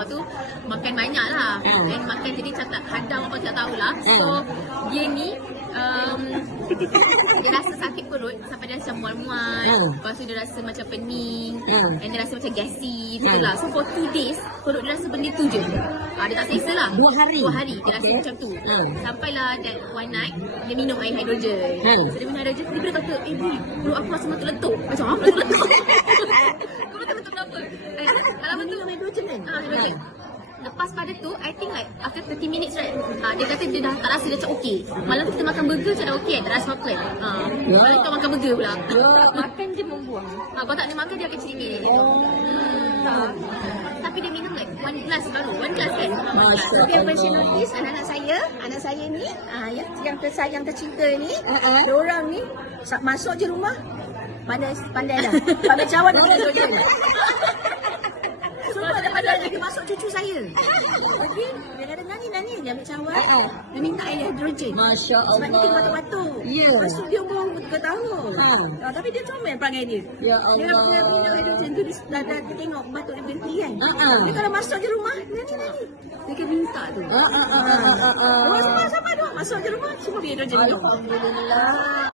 bawah tu makan banyak lah. Dan makan jadi cakap kadang apa tak tahulah. So dia ni dia rasa sakit perut sampai dia rasa mual-mual. Lepas tu dia rasa macam pening. Dan dia rasa macam gassy macam lah. So for 2 days perut dia rasa benda tu je. Dia tak selesa lah. 2 hari dia rasa macam tu. Sampailah that one night dia minum air hidrogen. So dia minum hidrogen, dia kata, perut aku rasa meletup. Macam meletup. Kau meletup kenapa? Kalau betul hidrogen kan? Hidrogen. Lepas pada tu, I think like after 30 minutes right, dia kata dia dah tak rasa dia macam okey. Malam tu kita makan burger macam dah okey tak rasa apa-apa. Malam kau makan burger pula. Tak makan je membuang. Kau tak boleh makan dia akan cerita. Tapi dia minum like 1 glass baru. 1 glass kan? Tapi yang Encik notice anak saya ni, yang tersayang tercinta ni, diorang ni masuk je rumah, pandai dah. Pandai cawan dah hidrogen. Semua daripada dia masuk cucu saya. Pergi, dia kata nani dia ambil cawan. Dia minta air hidrogen. Masya Allah. Sebab dia tengok batuk-batuk. Lepas tu dia umur 3 tahun. Tapi dia comel perangai dia. Ya Dia Allah. minum hidrogen tu, dia dah tengok batuk dia berhenti kan. Dia kalau masuk je rumah, nani. Dia akan minta tu. Semua masuk je rumah, semua pergi hidrogen. Alhamdulillah.